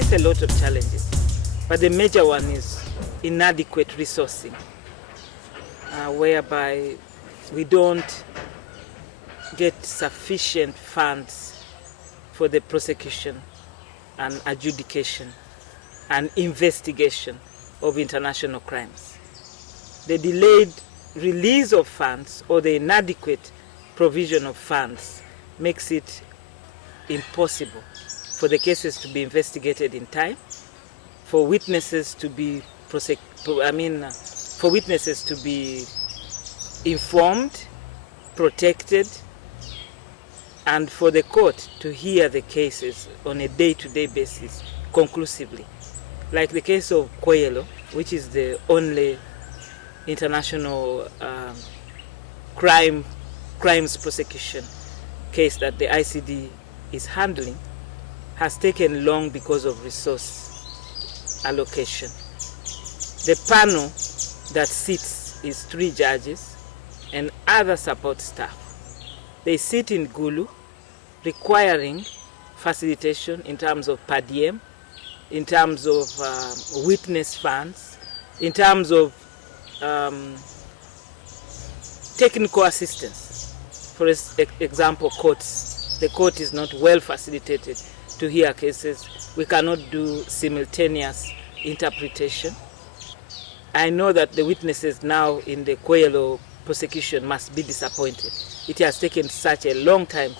face a lot of challenges, but the major one is inadequate resourcing, whereby we don't get sufficient funds for the prosecution and adjudication and investigation of international crimes. The delayed release of funds or the inadequate provision of funds makes it impossible for the cases to be investigated in time, for witnesses to be informed, protected, and for the court to hear the cases on a day-to-day basis conclusively. Like the case of Kweyelo, which is the only international crimes prosecution case that the ICD is handling, has taken long because of resource allocation. The panel that sits is 3 judges and other support staff. They sit in Gulu, requiring facilitation in terms of per diem, in terms of witness funds, in terms of technical assistance. For example, courts. The court is not well facilitated to hear cases. We cannot do simultaneous interpretation. I know that the witnesses now in the Kweyelo prosecution must be disappointed. It has taken such a long time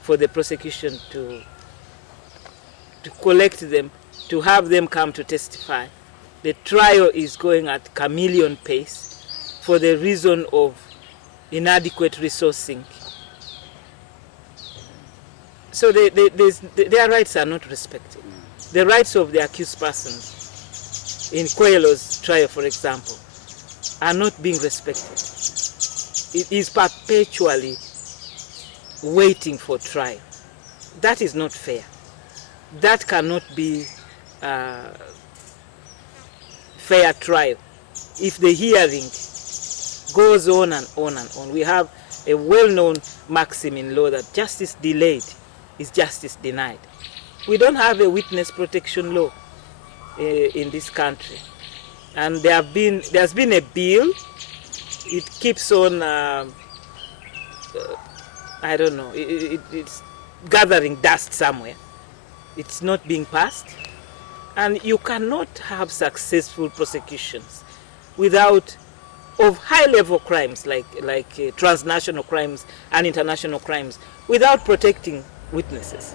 for the prosecution to collect them, to have them come to testify. The trial is going at chameleon pace for the reason of inadequate resourcing. So their rights are not respected. The rights of the accused persons in Kweyelo's trial, for example, are not being respected. It is perpetually waiting for trial. That is not fair. That cannot be fair trial if the hearing goes on and on and on. We have a well-known maxim in law that justice delayed is justice denied. We don't have a witness protection law in this country, and there's been a bill. It keeps on I don't know, it's gathering dust somewhere. It's not being passed, and you cannot have successful prosecutions of high-level crimes like transnational crimes and international crimes without protecting witnesses.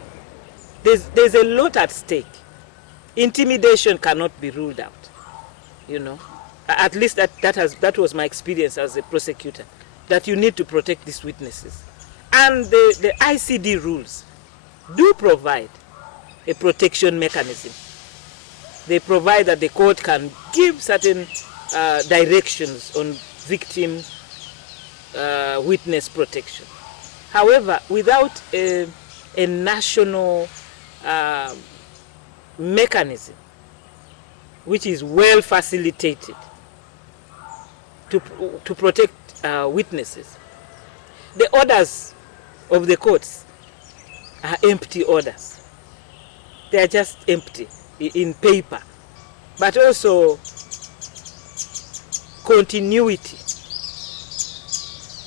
There's a lot at stake. Intimidation cannot be ruled out. You know, at least that was my experience as a prosecutor. That you need to protect these witnesses, and the ICD rules do provide a protection mechanism. They provide that the court can give certain directions on victim witness protection. However, without a national mechanism which is well facilitated to protect witnesses, the orders of the courts are empty orders. They are just empty in paper, but also continuity.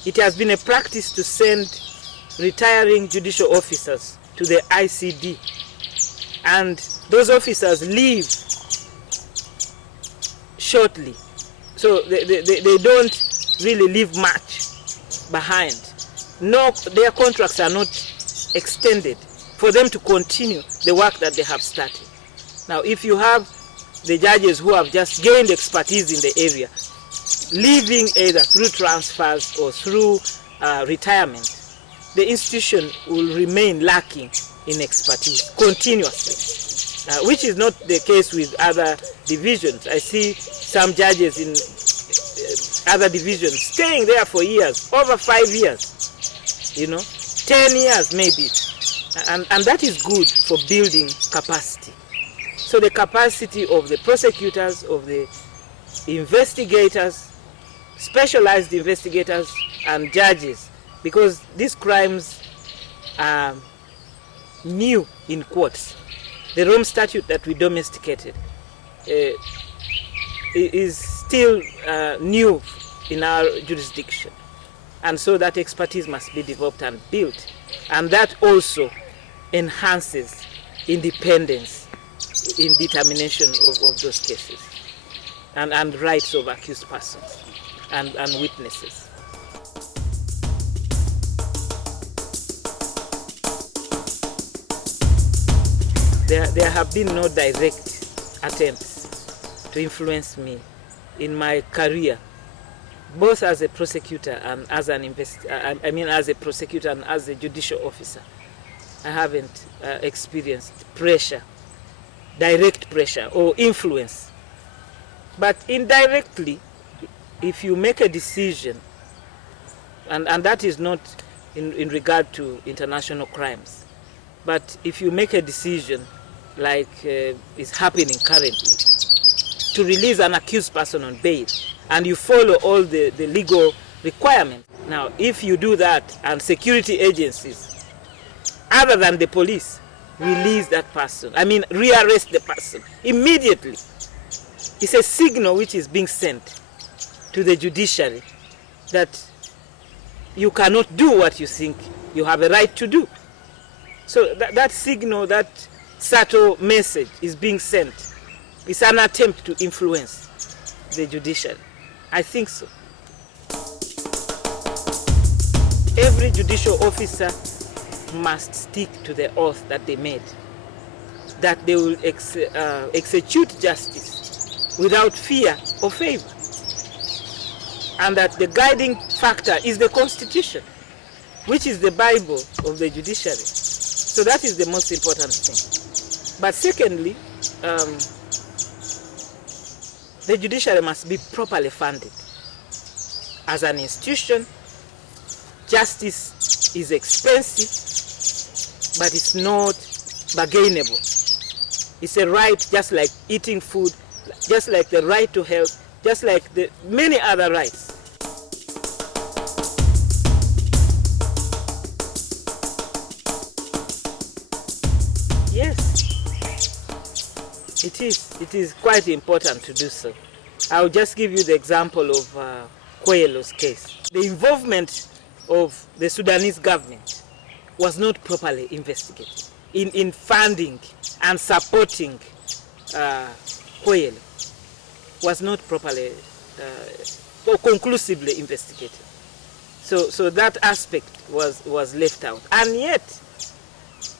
It has been a practice to send retiring judicial officers to the ICD, and those officers leave shortly, so they don't really leave much behind. No, their contracts are not extended for them to continue the work that they have started. Now, if you have the judges who have just gained expertise in the area, leaving either through transfers or through retirement, the institution will remain lacking in expertise continuously, which is not the case with other divisions. I see some judges in other divisions staying there for years, over 5 years, 10 years maybe. And that is good for building capacity. So the capacity of the prosecutors, of the investigators, specialized investigators and judges, because these crimes are new in courts. the Rome Statute that we domesticated is still new in our jurisdiction. And so that expertise must be developed and built. And that also enhances independence in determination of those cases and rights of accused persons and witnesses. There have been no direct attempts to influence me in my career, both as a prosecutor and as an as a prosecutor and as a judicial officer. I haven't experienced pressure, direct pressure or influence. But indirectly, if you make a decision, and that is not in regard to international crimes, but if you make a decision like is happening currently, to release an accused person on bail, and you follow all the legal requirements. Now, if you do that and security agencies, other than the police, release that person, rearrest the person immediately, it's a signal which is being sent to the judiciary that you cannot do what you think you have a right to do. So that signal, that subtle message is being sent. It's an attempt to influence the judiciary. I think so. Every judicial officer must stick to the oath that they made, that they will execute justice without fear or favor, and that the guiding factor is the Constitution, which is the Bible of the judiciary. So that is the most important thing. But secondly, the judiciary must be properly funded. As an institution, justice is expensive, but it's not bargainable. It's a right just like eating food, just like the right to health, just like the many other rights. Yes, it is quite important to do so. I'll just give you the example of Kweyelo's case. The involvement of the Sudanese government was not properly investigated in funding and supporting Kweyelo, was not properly or conclusively investigated. So that aspect was left out. And yet,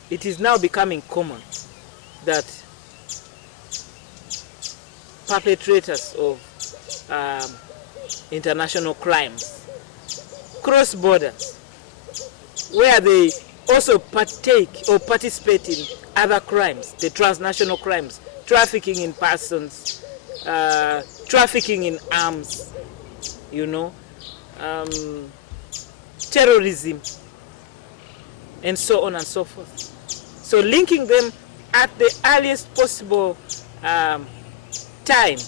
it is now becoming common that perpetrators of international crimes cross borders, where they also partake or participate in other crimes, the transnational crimes, trafficking in persons, trafficking in arms, terrorism, and so on and so forth. So linking them at the earliest possible time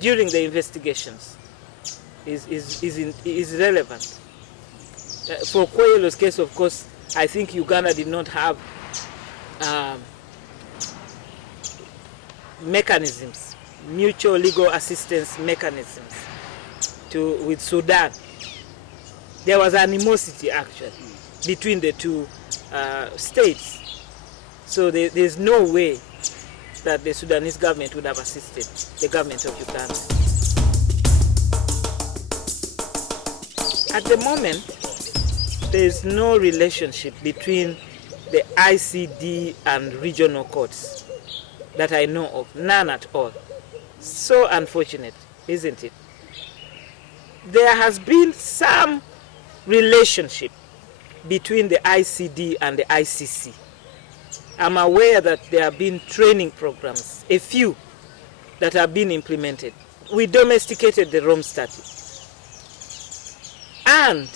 during the investigations is relevant. For Kweyelo's case, of course, I think Uganda did not have mechanisms, mutual legal assistance mechanisms with Sudan. There was animosity actually between the two states. So there's no way that the Sudanese government would have assisted the government of Uganda. At the moment, there is no relationship between the ICD and regional courts that I know of, none at all. So unfortunate, isn't it? There has been some relationship between the ICD and the ICC. I'm aware that there have been training programs, a few that have been implemented. We domesticated the Rome Statute. And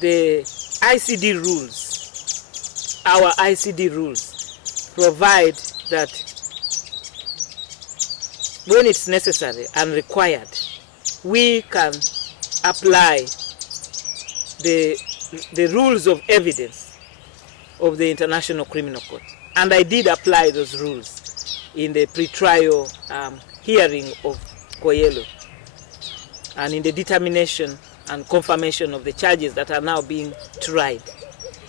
the ICD rules, our ICD rules, provide that when it's necessary and required, we can apply the rules of evidence of the International Criminal Court. And I did apply those rules in the pre-trial hearing of Koyelo, and in the determination and confirmation of the charges that are now being tried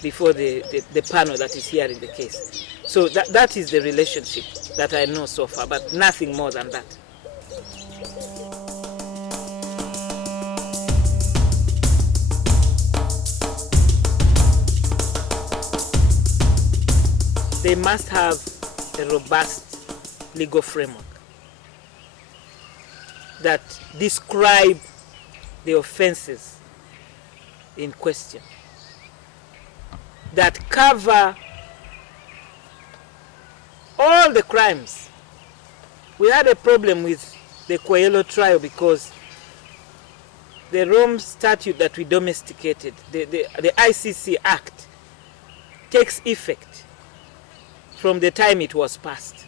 before the panel that is hearing the case. So that is the relationship that I know so far, but nothing more than that. They must have a robust legal framework that describe the offenses in question, that cover all the crimes. We had a problem with the Koyelo trial because the Rome statute that we domesticated, the ICC Act, takes effect from the time it was passed.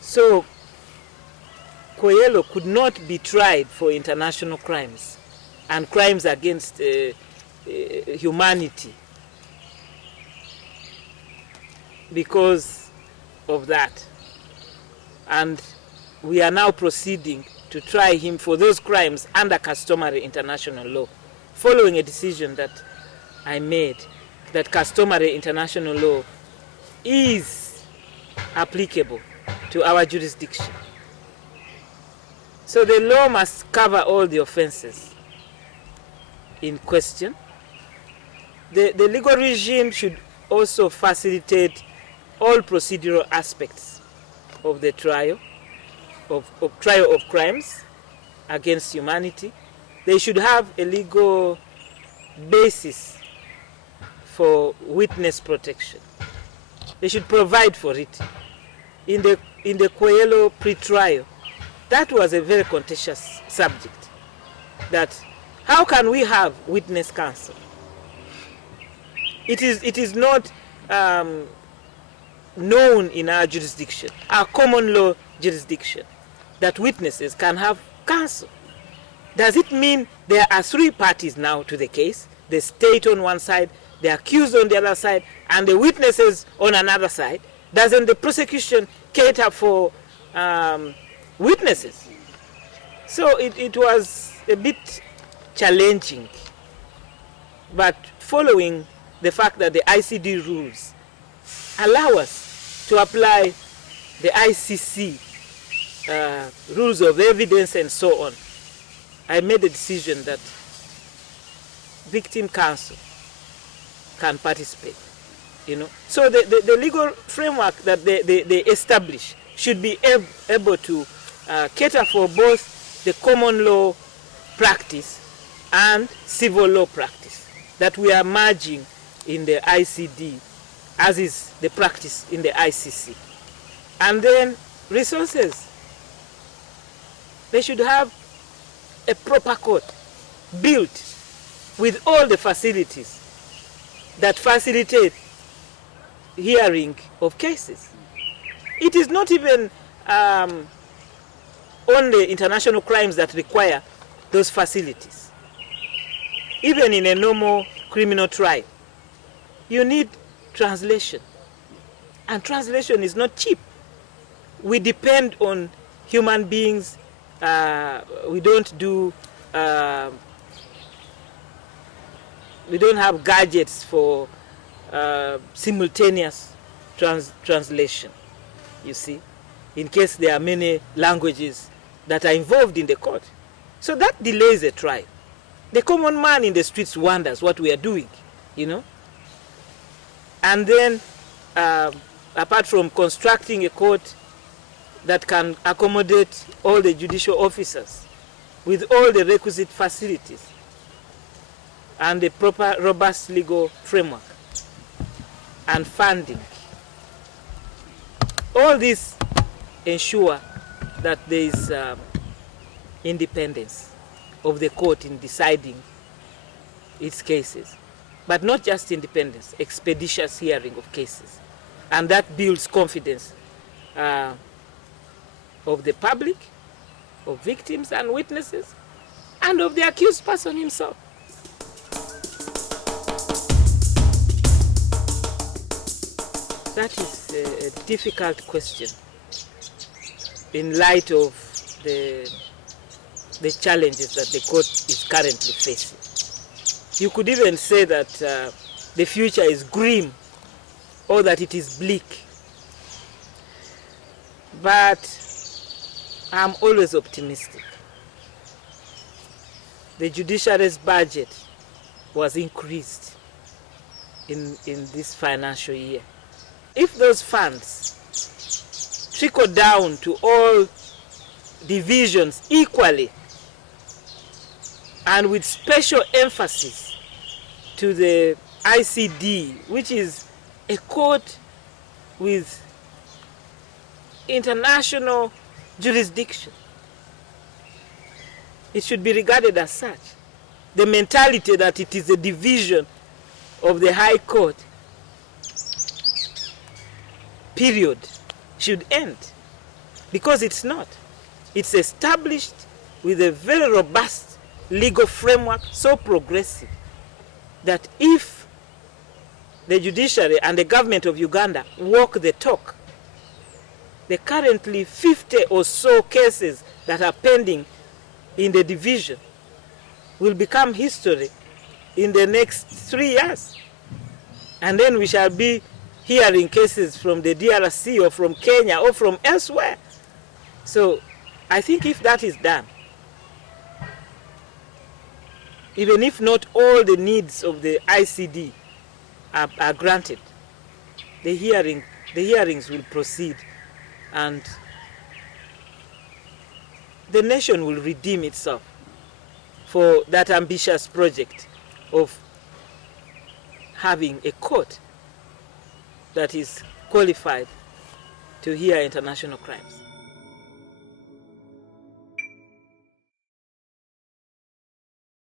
So Koyelo could not be tried for international crimes and crimes against humanity because of that. And we are now proceeding to try him for those crimes under customary international law, following a decision that I made that customary international law is applicable to our jurisdiction. So the law must cover all the offenses in question. The legal regime should also facilitate all procedural aspects of the trial of crimes against humanity. They should have a legal basis for witness protection. They should provide for it. In the Koyelo pre-trial, that was a very contentious subject. That how can we have witness counsel? It is not known in our jurisdiction, our common law jurisdiction, that witnesses can have counsel. Does it mean there are three parties now to the case? The state on one side, the accused on the other side, and the witnesses on another side? Doesn't the prosecution cater for witnesses? So it was a bit challenging, but following the fact that the ICD rules allow us to apply the ICC rules of evidence and so on, I made the decision that victim counsel can participate. So the legal framework that they establish should be able to cater for both the common law practice and civil law practice that we are merging in the ICD, as is the practice in the ICC. And then resources. They should have a proper court built with all the facilities that facilitate hearing of cases. It is not even only international crimes that require those facilities. Even in a normal criminal trial, you need translation. And translation is not cheap. We depend on human beings. We don't have gadgets for simultaneous translation, you see, in case there are many languages that are involved in the court. So that delays a trial. The common man in the streets wonders what we are doing, And then, apart from constructing a court that can accommodate all the judicial officers with all the requisite facilities and the proper robust legal framework and funding, all this ensure that there is independence of the court in deciding its cases. But not just independence, expeditious hearing of cases. And that builds confidence of the public, of victims and witnesses, and of the accused person himself. That is a difficult question in light of the challenges that the court is currently facing. You could even say that the future is grim or that it is bleak. But I'm always optimistic. The judiciary's budget was increased in this financial year. If those funds trickle down to all divisions equally and with special emphasis to the ICD, which is a court with international jurisdiction, it should be regarded as such. The mentality that it is a division of the High Court, period, should end. Because it's not. It's established with a very robust legal framework, so progressive, that if the judiciary and the government of Uganda walk the talk, the currently 50 or so cases that are pending in the division will become history in the next 3 years. And then we shall be hearing cases from the DRC or from Kenya or from elsewhere. So I think if that is done, even if not all the needs of the ICD are granted, the hearings will proceed and the nation will redeem itself for that ambitious project of having a court that is qualified to hear international crimes.